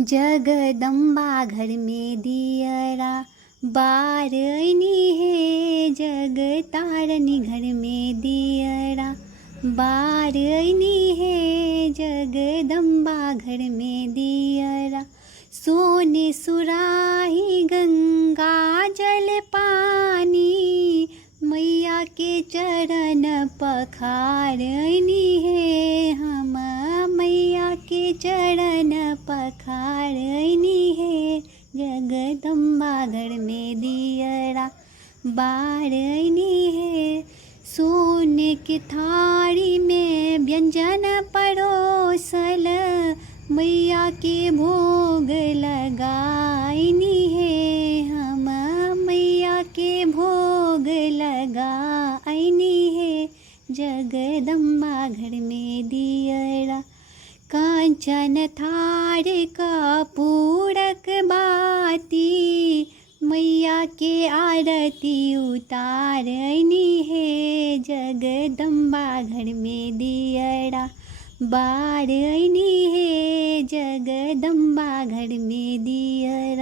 जगदम्बा घर में दियरा बारनी है, जग तारनी घर में दियरा बारनी है, जगदम्बा घर में दियरा। सोने सुराही गंगा जल पानी, मैया के चरण पखारनी है हम, मैया के चरण पखारनी है, जगदम्बा घर में दियरा बारनी है। सोने की थाली में व्यंजन परोसल, मैया के भोग लगाईनी है हम, मैया के भोग लगाईनी है, जगदम्बा घर में दियरा। कांचन थार कपूरक बाती, मैया के आरती उतारनी है, जगदम्बा घर में दियरा बारनी है, जगदम्बा घर में दियरा।